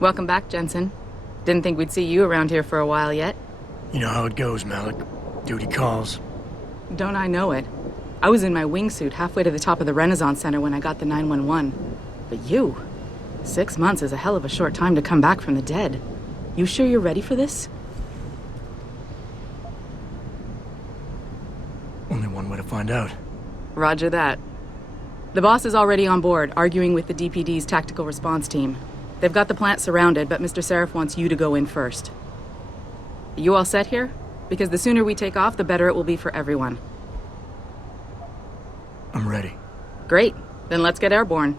Welcome back, Jensen. Didn't think we'd see you around here for a while yet. You know how it goes, Malik. Duty calls. Don't I know it? I was in my wingsuit halfway to the top of the Renaissance Center when I got the 911. But you... 6 months is a hell of a short time to come back from the dead. You sure you're ready for this? Only one way to find out. Roger that. The boss is already on board, arguing with the DPD's tactical response team. They've got the plant surrounded, but Mr. Seraph wants you to go in first. You all set here? Because the sooner we take off, the better it will be for everyone. I'm ready. Great. Then let's get airborne.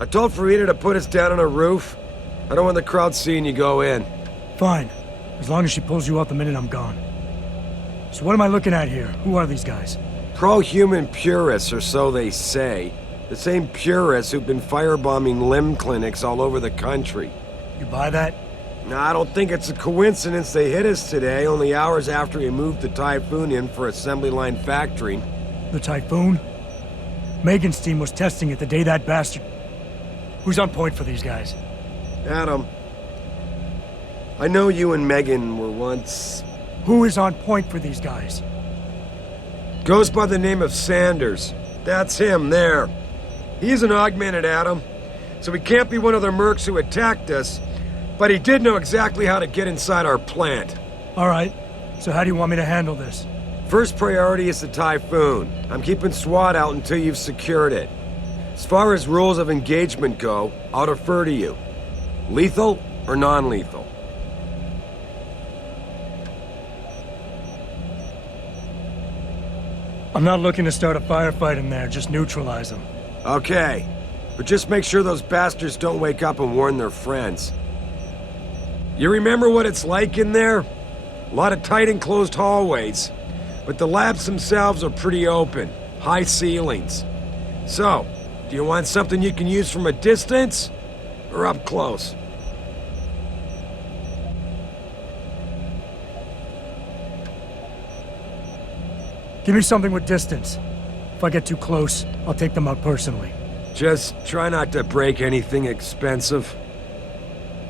I told Farida to put us down on a roof. I don't want the crowd seeing you go in. Fine. As long as she pulls you out the minute I'm gone. So what am I looking at here? Who are these guys? Pro-human purists, or so they say. The same purists who've been firebombing limb clinics all over the country. You buy that? Now, I don't think it's a coincidence they hit us today, only hours after we moved the Typhoon in for assembly line factory. The Typhoon? Megan's team was testing it the day that bastard... Who's on point for these guys? Adam, I know you and Megan were once... Who is on point for these guys? Goes by the name of Sanders. That's him, there. He's an augmented, Adam. So he can't be one of the mercs who attacked us, but he did know exactly how to get inside our plant. All right. So how do you want me to handle this? First priority is the Typhoon. I'm keeping SWAT out until you've secured it. As far as rules of engagement go, I'll defer to you. Lethal or non-lethal? I'm not looking to start a firefight in there, just neutralize them. Okay. But just make sure those bastards don't wake up and warn their friends. You remember what it's like in there? A lot of tight enclosed hallways. But the labs themselves are pretty open. High ceilings. So, do you want something you can use from a distance? Or up close? Give me something with distance. If I get too close, I'll take them out personally. Just try not to break anything expensive.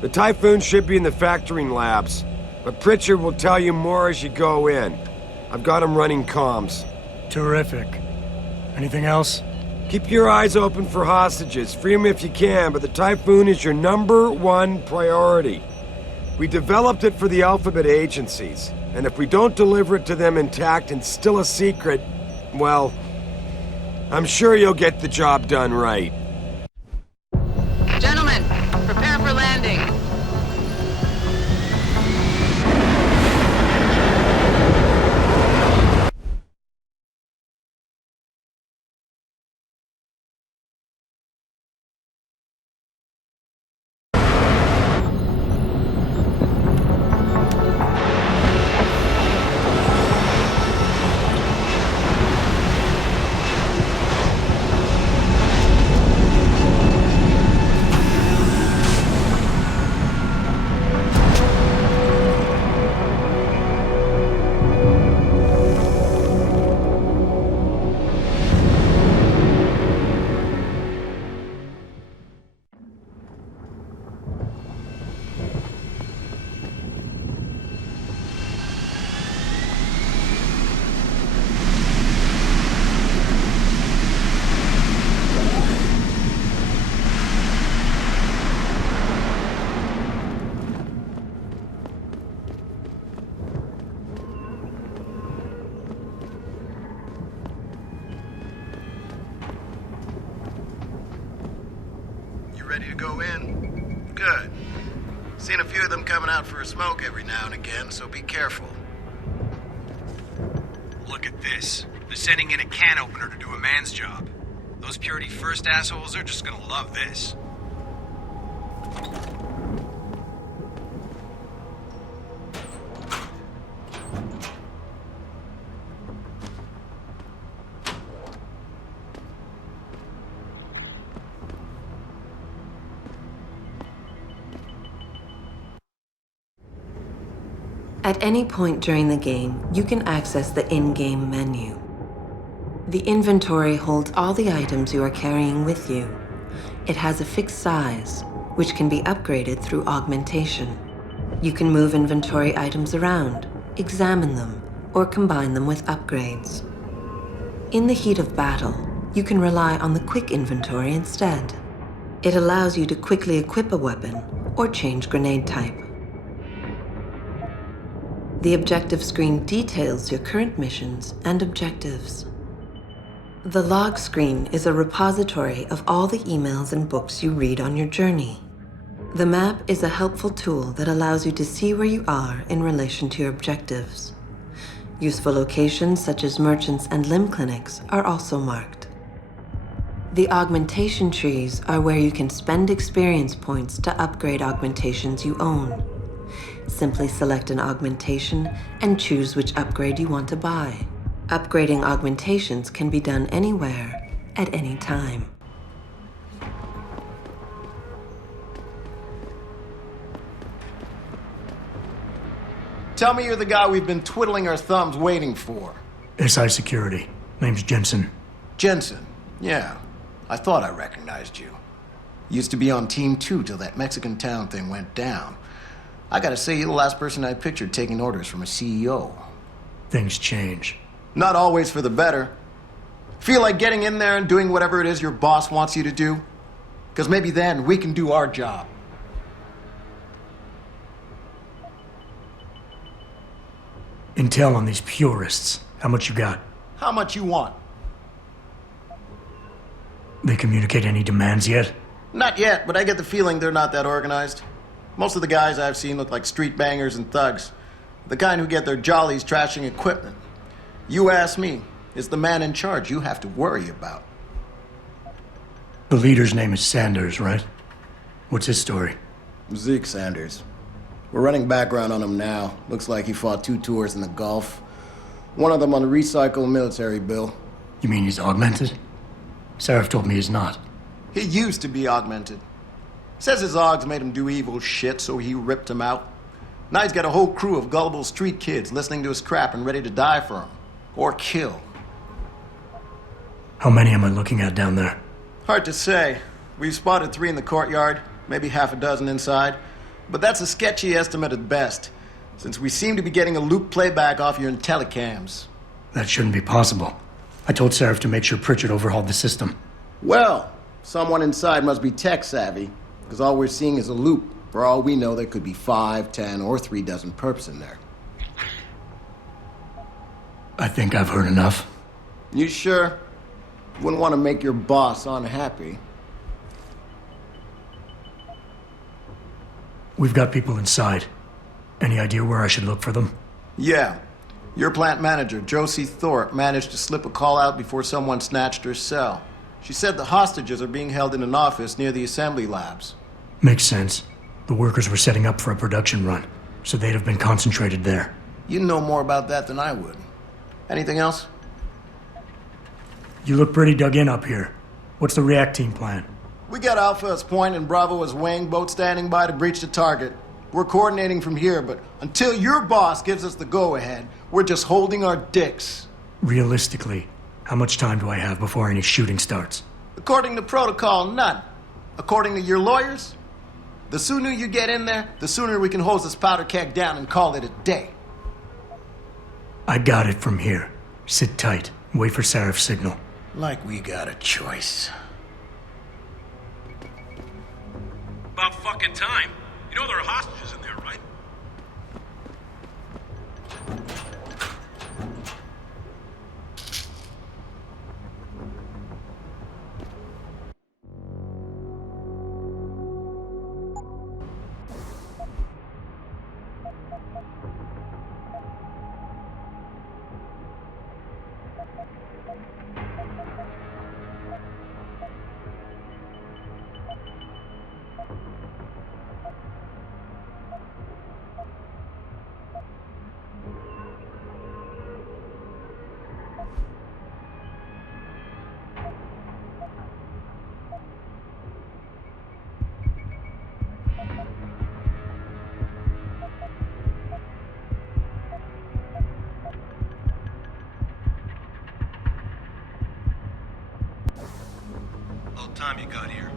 The Typhoon should be in the factoring labs, but Pritchard will tell you more as you go in. I've got him running comms. Terrific. Anything else? Keep your eyes open for hostages. Free them if you can, but the Typhoon is your #1 priority. We developed it for the Alphabet agencies, and if we don't deliver it to them intact and still a secret, well, I'm sure you'll get the job done right. Gentlemen, prepare for landing. Good. Seen a few of them coming out for a smoke every now and again, so be careful. Look at this. They're sending in a can opener to do a man's job. Those Purity First assholes are just gonna love this. At any point during the game, you can access the in-game menu. The inventory holds all the items you are carrying with you. It has a fixed size, which can be upgraded through augmentation. You can move inventory items around, examine them, or combine them with upgrades. In the heat of battle, you can rely on the quick inventory instead. It allows you to quickly equip a weapon or change grenade type. The objective screen details your current missions and objectives. The log screen is a repository of all the emails and books you read on your journey. The map is a helpful tool that allows you to see where you are in relation to your objectives. Useful locations such as merchants and limb clinics are also marked. The augmentation trees are where you can spend experience points to upgrade augmentations you own. Simply select an augmentation and choose which upgrade you want to buy. Upgrading augmentations can be done anywhere, at any time. Tell me you're the guy we've been twiddling our thumbs waiting for. SI Security. Name's Jensen. Jensen. Yeah, I thought I recognized you. Used to be on Team 2 till that Mexican town thing went down. I gotta say, you're the last person I pictured taking orders from a CEO. Things change. Not always for the better. Feel like getting in there and doing whatever it is your boss wants you to do? Because maybe then we can do our job. Intel on these purists. How much you got? How much you want? They communicate any demands yet? Not yet, but I get the feeling they're not that organized. Most of the guys I've seen look like street bangers and thugs. The kind who get their jollies trashing equipment. You ask me, it's the man in charge you have to worry about. The leader's name is Sanders, right? What's his story? Zeke Sanders. We're running background on him now. Looks like he fought 2 tours in the Gulf. One of them on a recycled military bill. You mean he's augmented? Sarif told me he's not. He used to be augmented. Says his augs made him do evil shit, so he ripped him out. Now he's got a whole crew of gullible street kids listening to his crap and ready to die for him. Or kill. How many am I looking at down there? Hard to say. We've spotted 3 in the courtyard, maybe half a dozen inside. But that's a sketchy estimate at best, since we seem to be getting a loop playback off your telecams. That shouldn't be possible. I told Sarif to make sure Pritchard overhauled the system. Well, someone inside must be tech savvy, because all we're seeing is a loop. For all we know, there could be 5, 10, or 3 dozen perps in there. I think I've heard enough. You sure? Wouldn't want to make your boss unhappy. We've got people inside. Any idea where I should look for them? Yeah. Your plant manager, Josie Thorpe, managed to slip a call out before someone snatched her cell. She said the hostages are being held in an office near the assembly labs. Makes sense. The workers were setting up for a production run, so they'd have been concentrated there. You know more about that than I would. Anything else? You look pretty dug in up here. What's the react team plan? We got Alpha as point and Bravo as weighing boat standing by to breach the target. We're coordinating from here, but until your boss gives us the go-ahead, we're just holding our dicks. Realistically, how much time do I have before any shooting starts? According to protocol, none. According to your lawyers, the sooner you get in there, the sooner we can hose this powder keg down and call it a day. I got it from here. Sit tight. Wait for Sarif's signal. Like we got a choice. About fucking time. You know there are hostages in there, right? time you got here.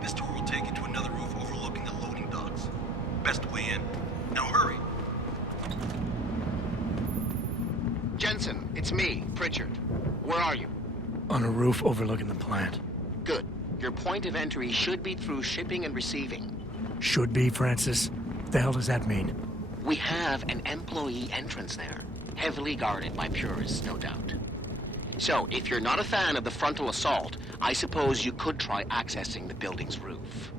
This tour will take you to another roof overlooking the loading docks. Best way in. Now hurry. Jensen, it's me, Pritchard. Where are you? On a roof overlooking the plant. Good. Your point of entry should be through shipping and receiving. Should be, Francis. What the hell does that mean? We have an employee entrance there, heavily guarded by purists, no doubt. So, if you're not a fan of the frontal assault, I suppose you could try accessing the building's roof.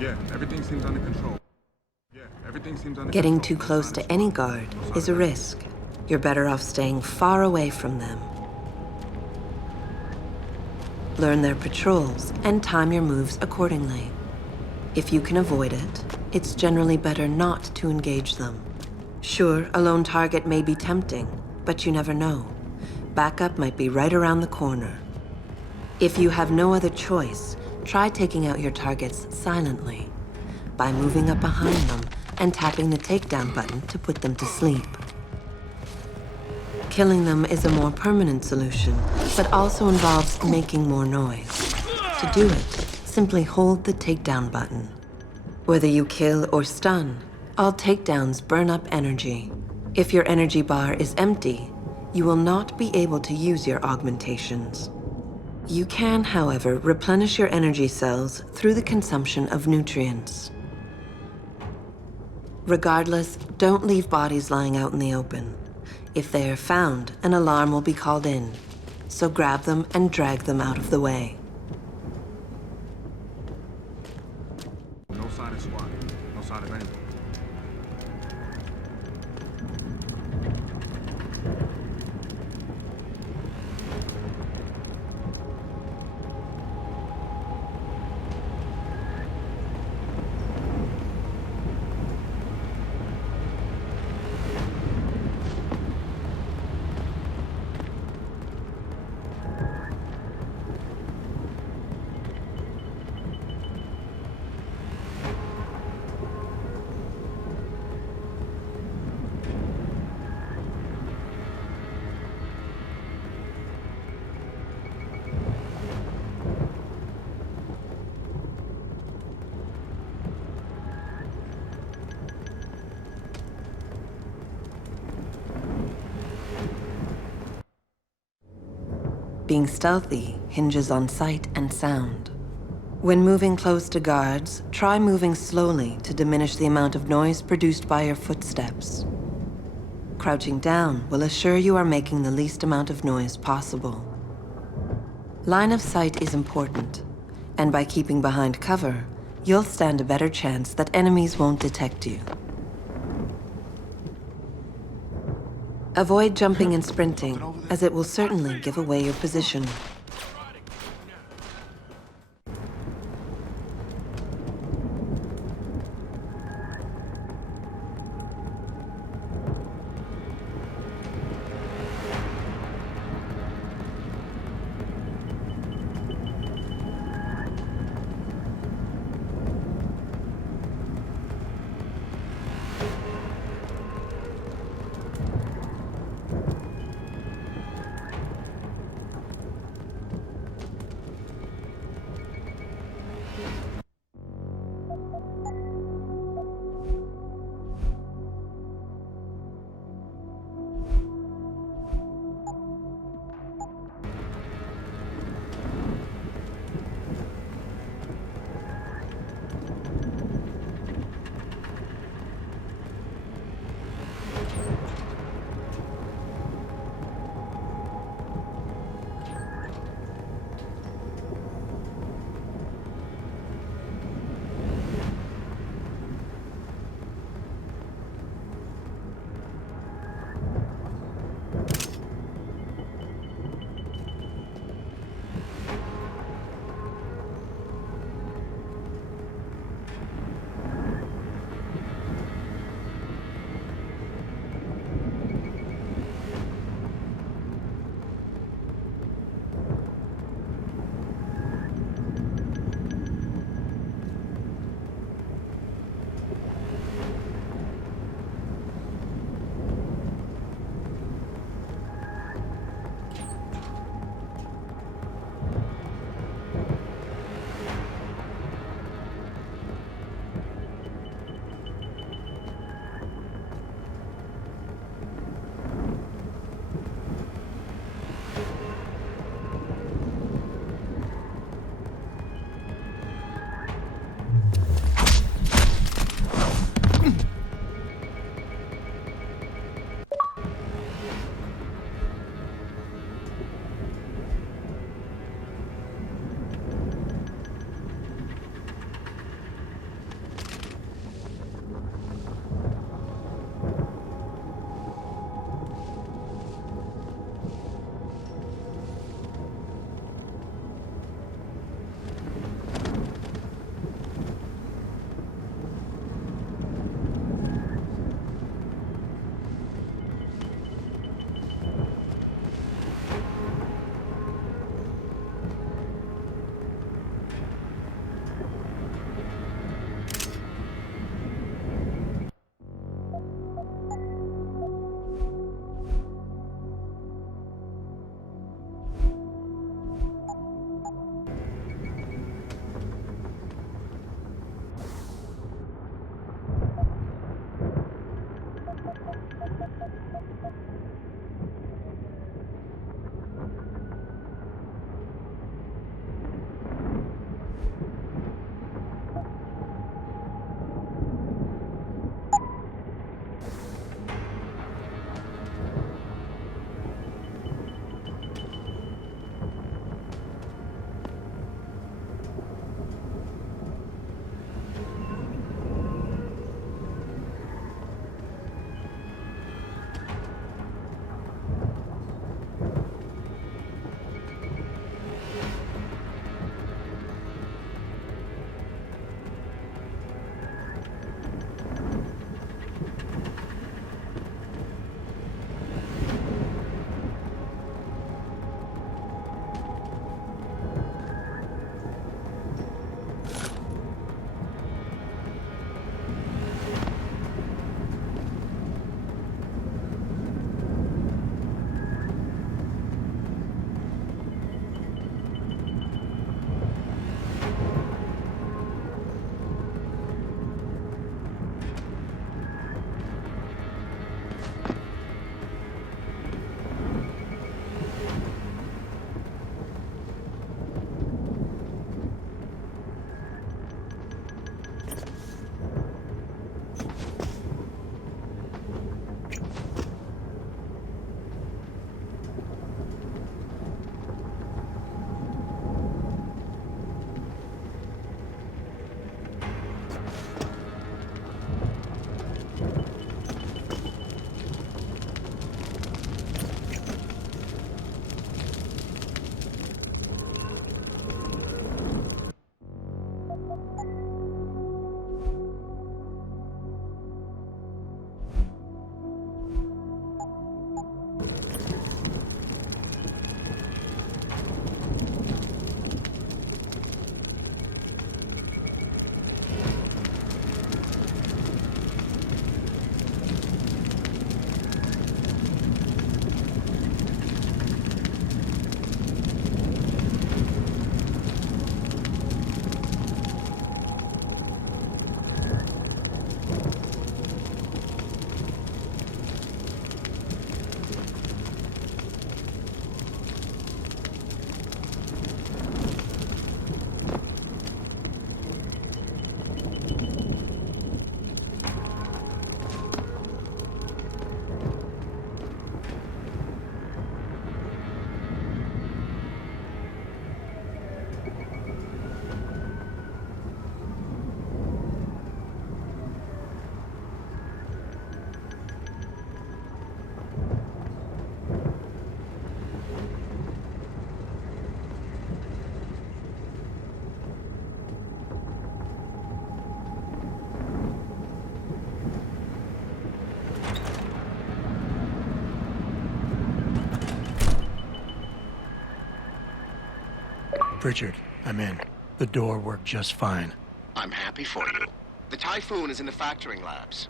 Yeah, everything seems under control. Getting too close to any guard is a risk. You're better off staying far away from them. Learn their patrols and time your moves accordingly. If you can avoid it, it's generally better not to engage them. Sure, a lone target may be tempting, but you never know. Backup might be right around the corner. If you have no other choice, try taking out your targets silently by moving up behind them and tapping the takedown button to put them to sleep. Killing them is a more permanent solution, but also involves making more noise. To do it, simply hold the takedown button. Whether you kill or stun, all takedowns burn up energy. If your energy bar is empty, you will not be able to use your augmentations. You can, however, replenish your energy cells through the consumption of nutrients. Regardless, don't leave bodies lying out in the open. If they are found, an alarm will be called in, so grab them and drag them out of the way. No sign of SWAT. No sign of anything. Being stealthy hinges on sight and sound. When moving close to guards, try moving slowly to diminish the amount of noise produced by your footsteps. Crouching down will assure you are making the least amount of noise possible. Line of sight is important, and by keeping behind cover, you'll stand a better chance that enemies won't detect you. Avoid jumping and sprinting, as it will certainly give away your position. Pritchard, I'm in. The door worked just fine. I'm happy for you. The Typhoon is in the factoring labs.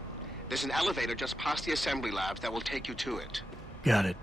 There's an elevator just past the assembly labs that will take you to it. Got it.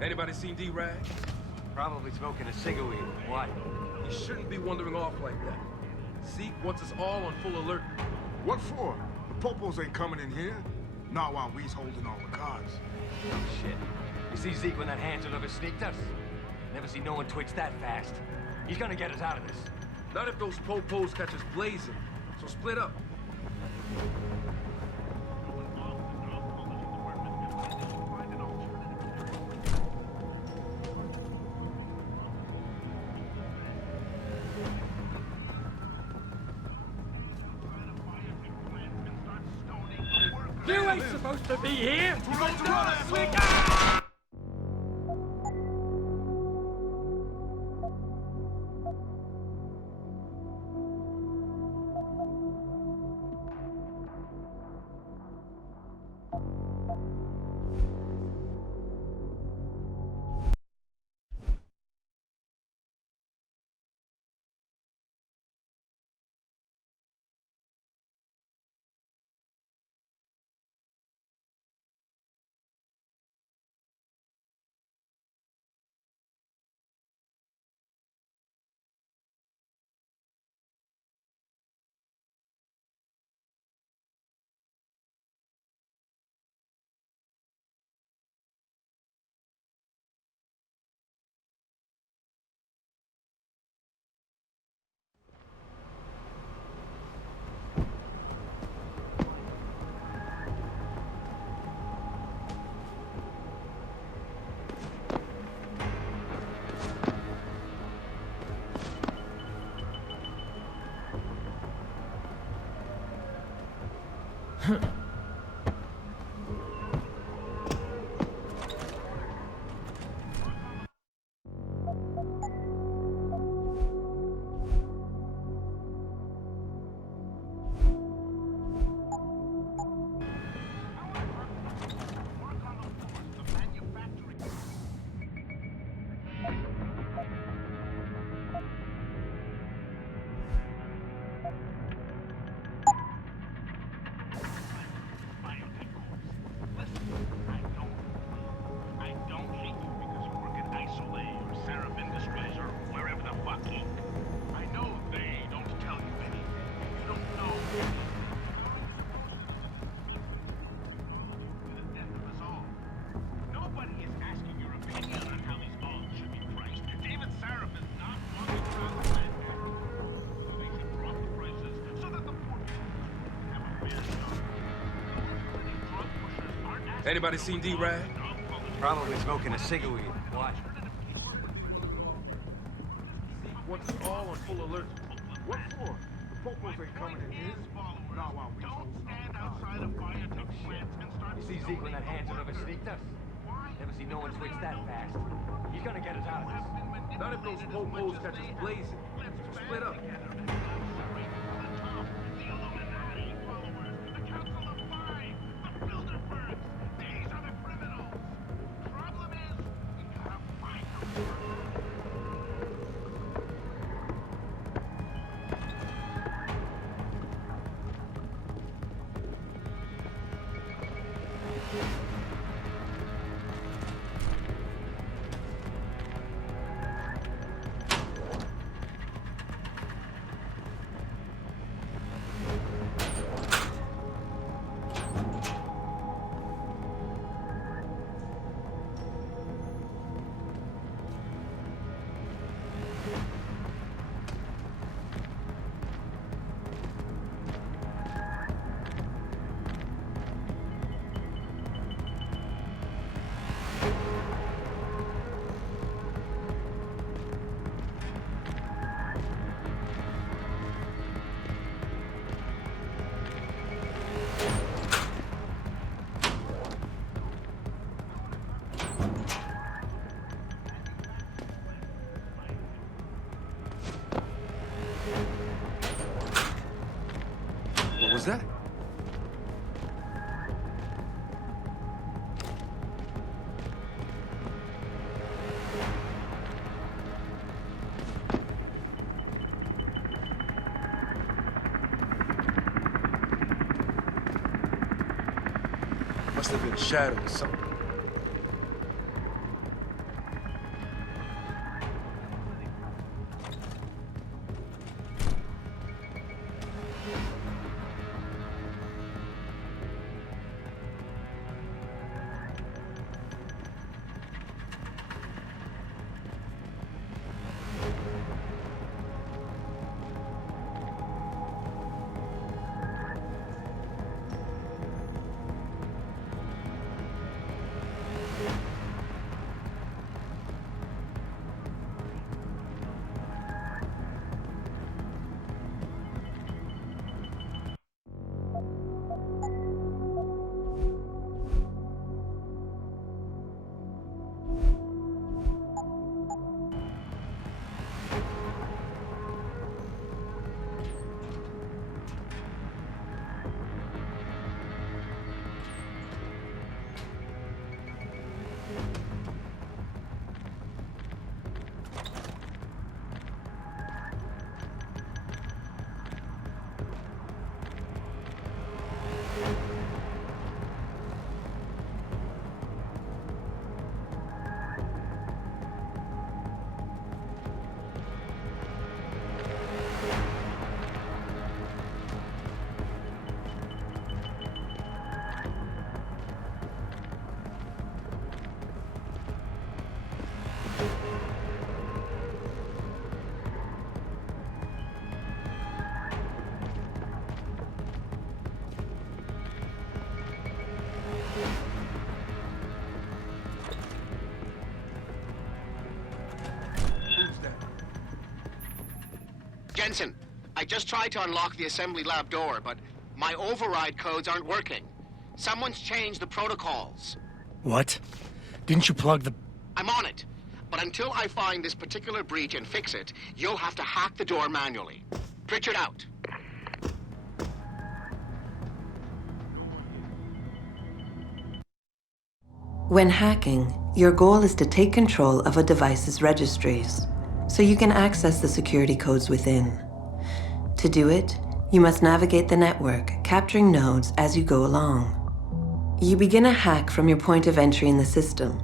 Anybody seen D-Rag? Probably smoking a cigarette. What? He shouldn't be wandering off like that. Zeke wants us all on full alert. What for? The popos ain't coming in here. Not while we's holding all the cards. Oh, shit. You see Zeke when that Hanson ever sneaked us? Never see no one twitch that fast. He's gonna get us out of this. Not if those popos catch us blazing. So split up. You ain't supposed to be here! Anybody seen D-Rag? Probably smoking a cigarette. What? Zeke wants us all on full alert. What for? The popos ain't coming in here. Not while we's holding all the cards. You see Zeke when that Hanson ever sneaked us? Never see no one twitch that fast. He's gonna get us out of this. Not if those popos catch us blazing. So split up. What was that? Must have been shadowed or something. Jensen, I just tried to unlock the assembly lab door, but my override codes aren't working. Someone's changed the protocols. What? Didn't you plug the... I'm on it. But until I find this particular breach and fix it, you'll have to hack the door manually. Pritchard out. When hacking, your goal is to take control of a device's registries, so you can access the security codes within. To do it, you must navigate the network, capturing nodes as you go along. You begin a hack from your point of entry in the system,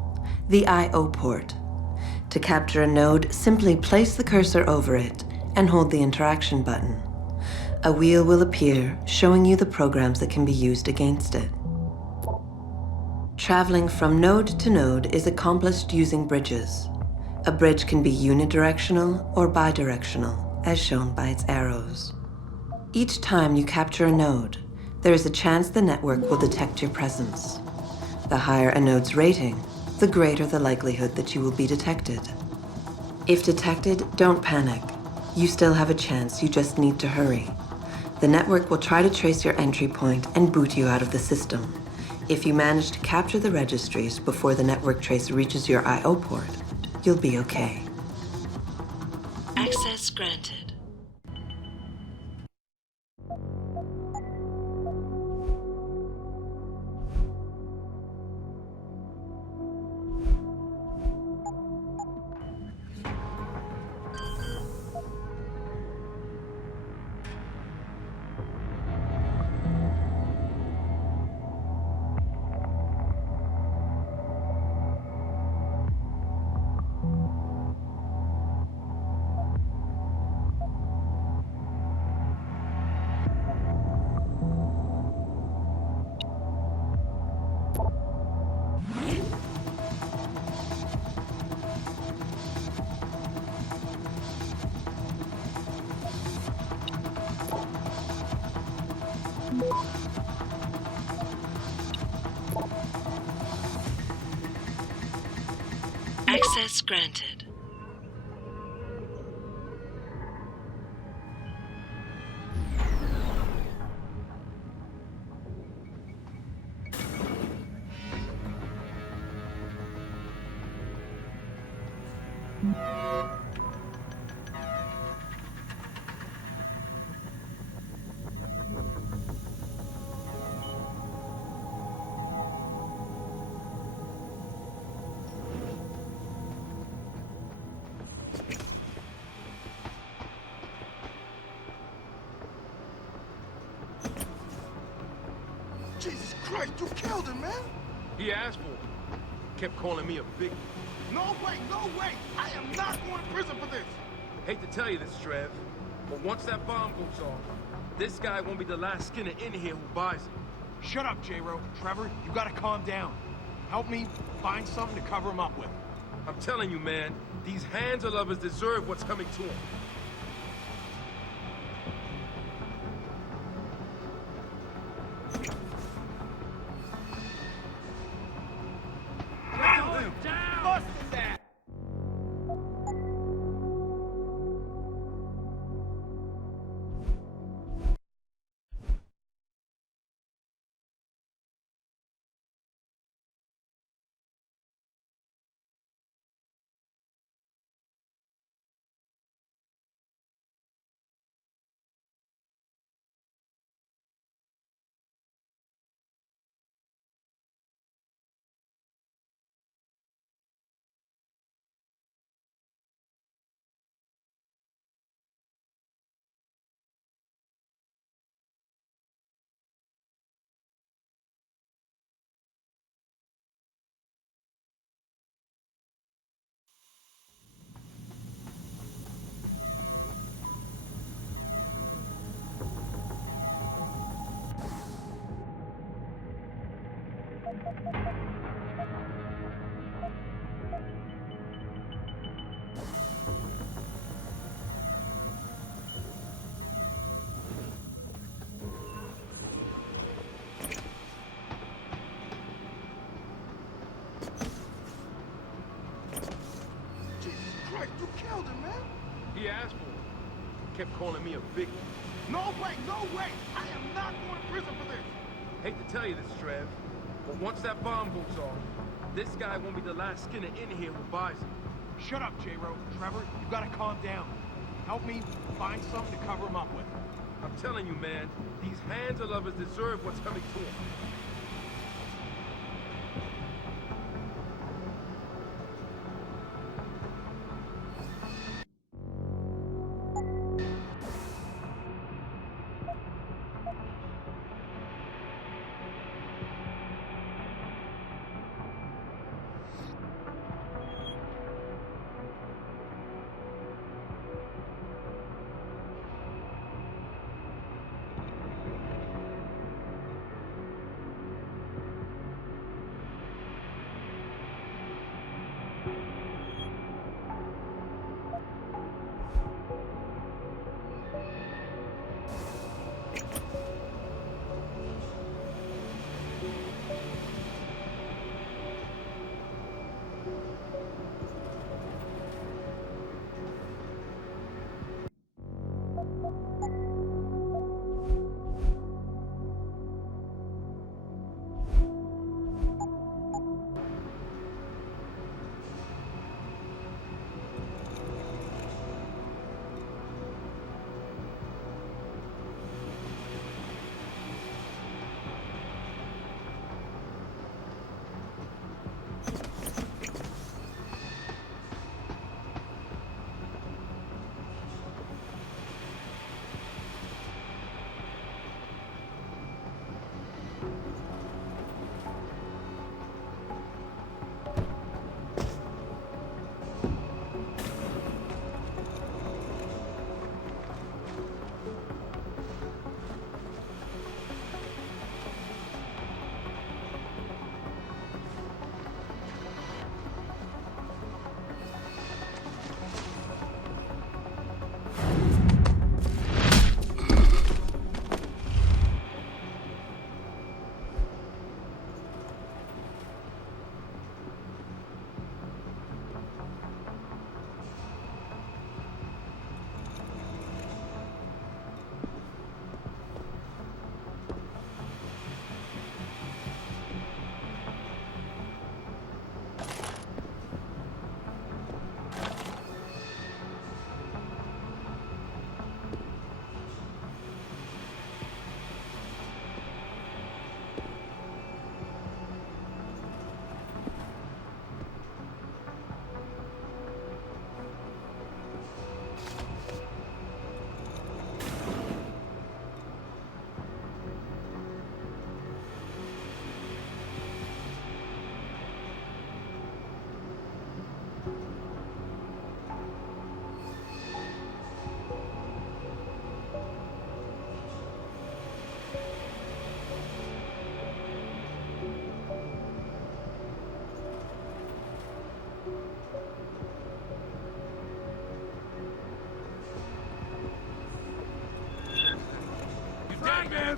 the I/O port. To capture a node, simply place the cursor over it and hold the interaction button. A wheel will appear, showing you the programs that can be used against it. Traveling from node to node is accomplished using bridges. A bridge can be unidirectional or bidirectional, as shown by its arrows. Each time you capture a node, there is a chance the network will detect your presence. The higher a node's rating, the greater the likelihood that you will be detected. If detected, don't panic. You still have a chance, you just need to hurry. The network will try to trace your entry point and boot you out of the system. If you manage to capture the registries before the network trace reaches your I/O port, you'll be okay. Access granted. Access granted. Jesus Christ, you killed him, man! He asked for it. Kept calling me a big... No way, no way! I am not going to prison for this! Hate to tell you this, Trev, but once that bomb goes off, this guy won't be the last skinner in here who buys it. Shut up, J-Ro. Trevor, you gotta calm down. Help me find something to cover him up with. I'm telling you, man, these hands of lovers deserve what's coming to them. You killed him, man! He asked for it. Kept calling me a big... No way, no way! I am not going to prison for this! Hate to tell you this, Trev, but once that bomb goes off, this guy won't be the last skinner in here who buys it. Shut up, J-Ro. Trevor, you gotta calm down. Help me find something to cover him up with. I'm telling you, man, these hands of lovers deserve what's coming to them.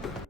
him!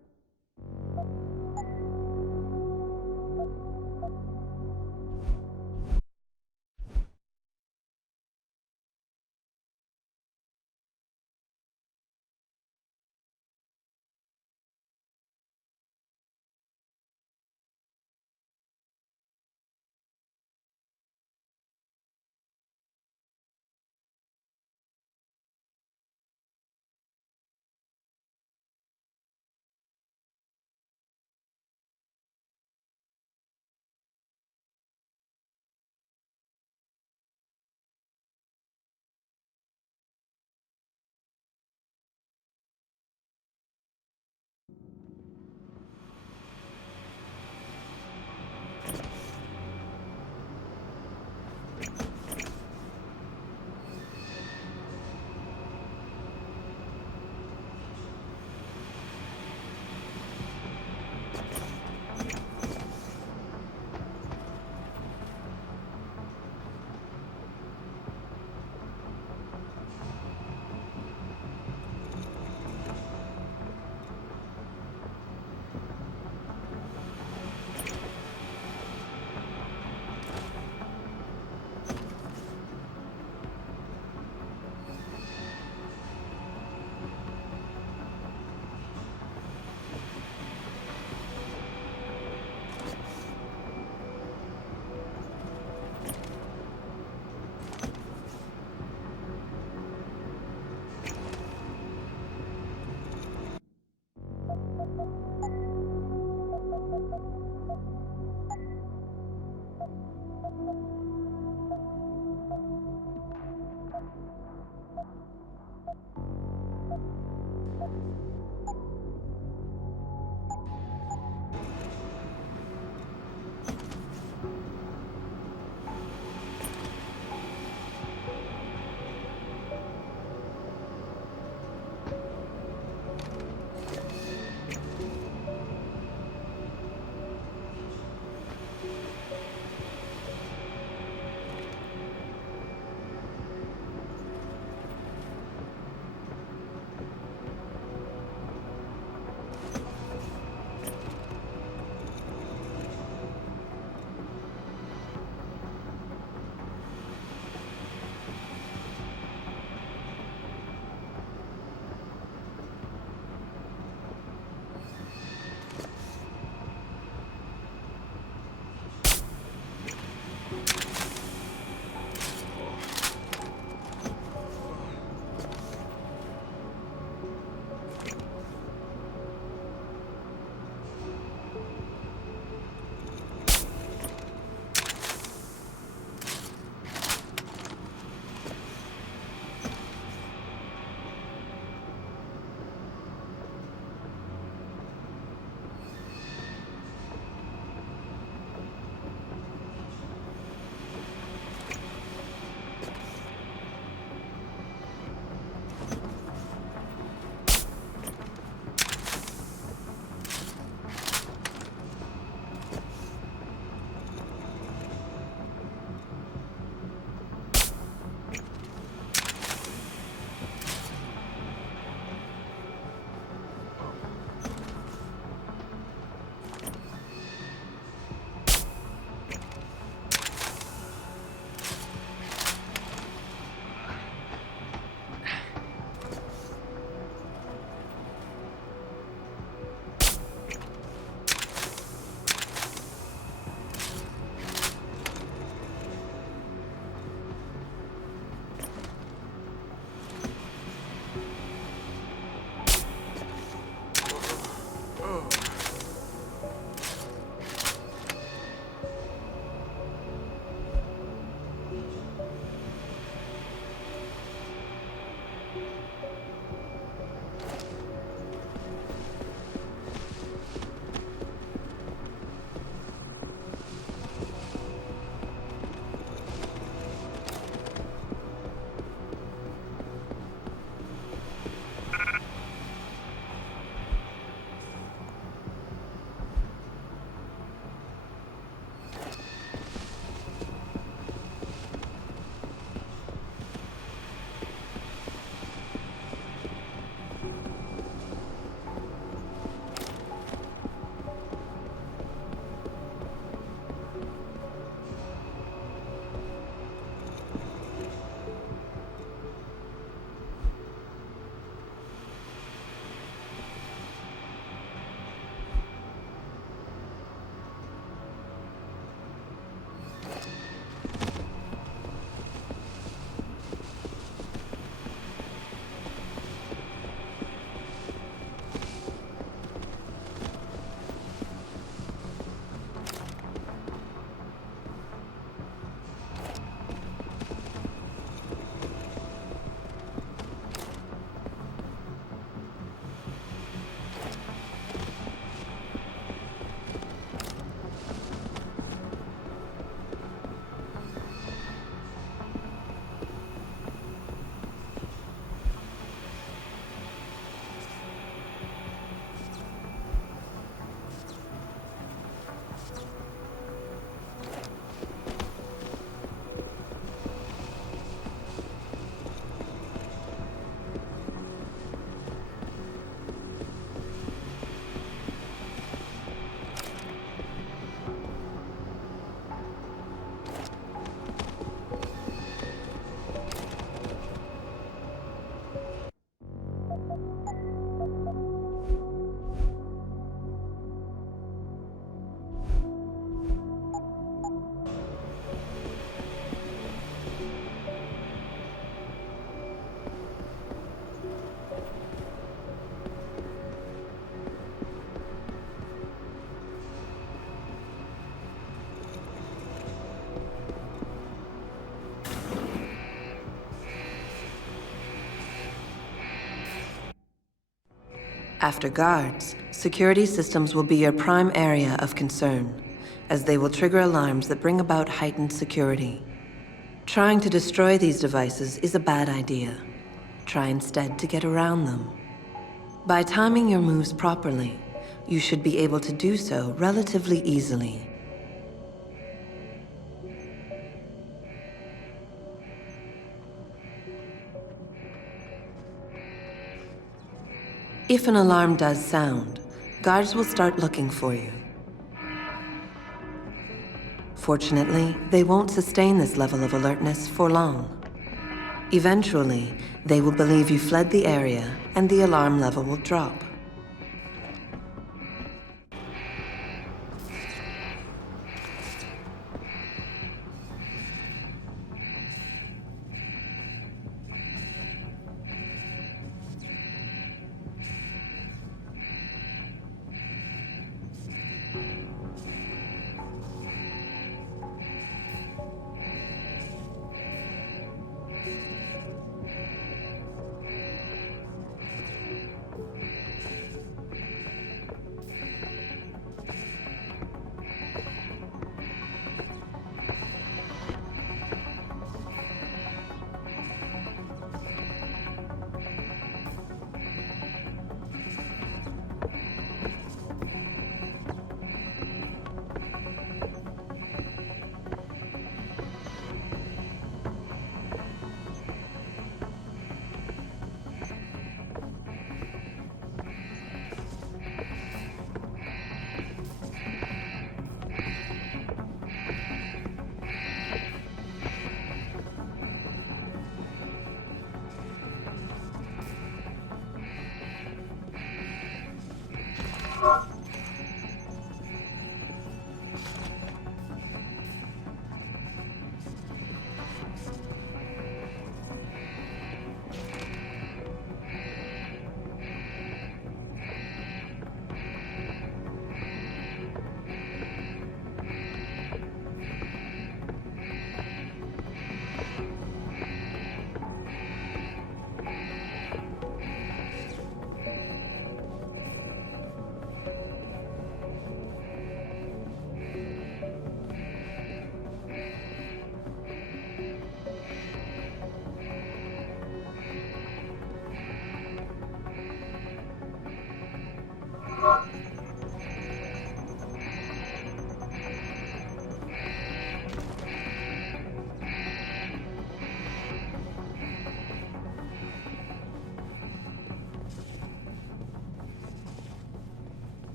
After guards, security systems will be your prime area of concern, as they will trigger alarms that bring about heightened security. Trying to destroy these devices is a bad idea. Try instead to get around them. By timing your moves properly, you should be able to do so relatively easily. If an alarm does sound, guards will start looking for you. Fortunately, they won't sustain this level of alertness for long. Eventually, they will believe you fled the area and the alarm level will drop.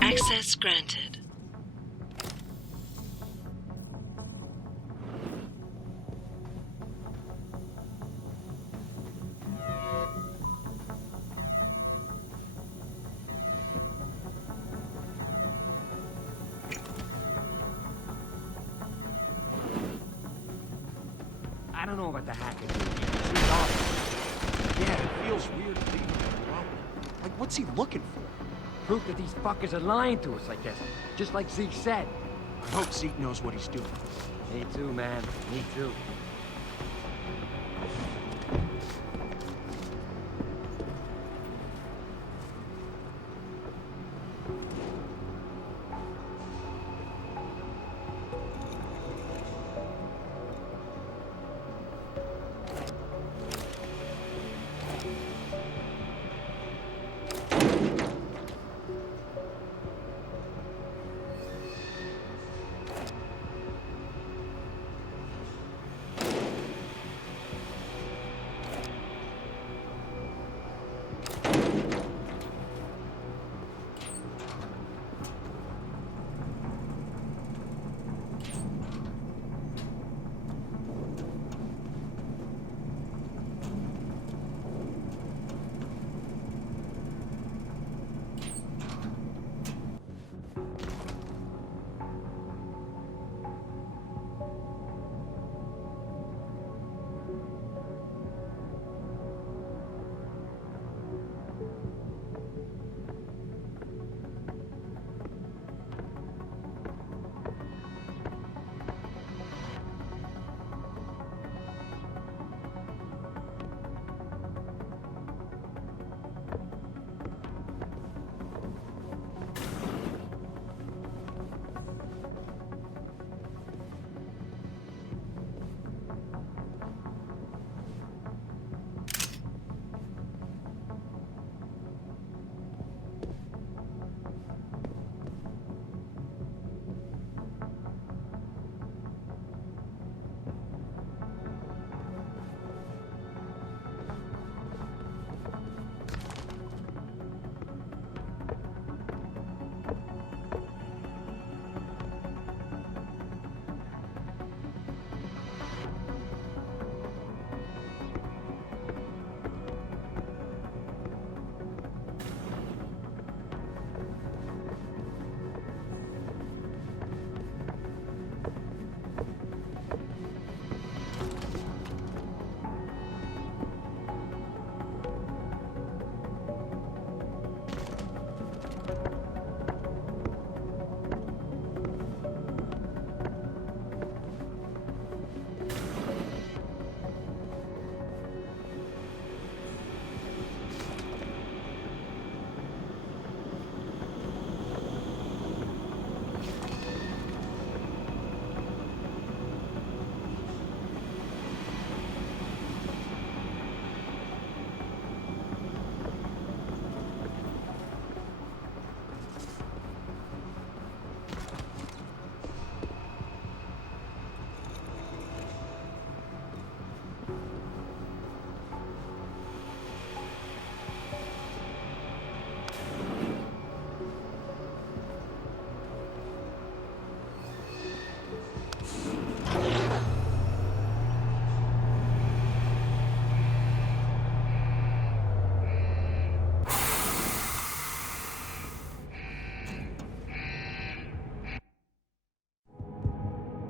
Access granted. I don't know about the hacker dude. He's awesome. Yeah, it feels weird leaving him alone. Like, what's he looking for? Proof that these fuckers are lying to us like this. Just like Zeke said. I hope Zeke knows what he's doing. Me too, man. Me too.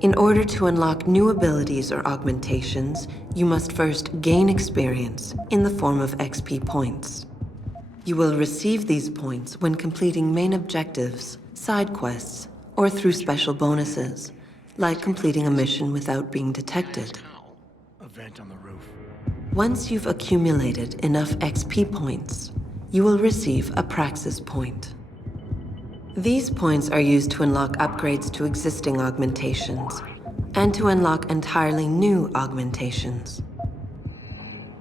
In order to unlock new abilities or augmentations, you must first gain experience in the form of XP points. You will receive these points when completing main objectives, side quests, or through special bonuses, like completing a mission without being detected. A vent on the roof. Once you've accumulated enough XP points, you will receive a Praxis point. These points are used to unlock upgrades to existing augmentations, and to unlock entirely new augmentations.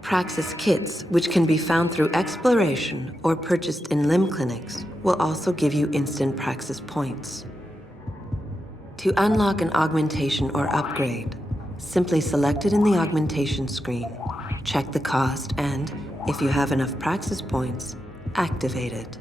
Praxis kits, which can be found through exploration or purchased in limb clinics, will also give you instant Praxis points. To unlock an augmentation or upgrade, simply select it in the augmentation screen, check the cost, and, if you have enough Praxis points, activate it.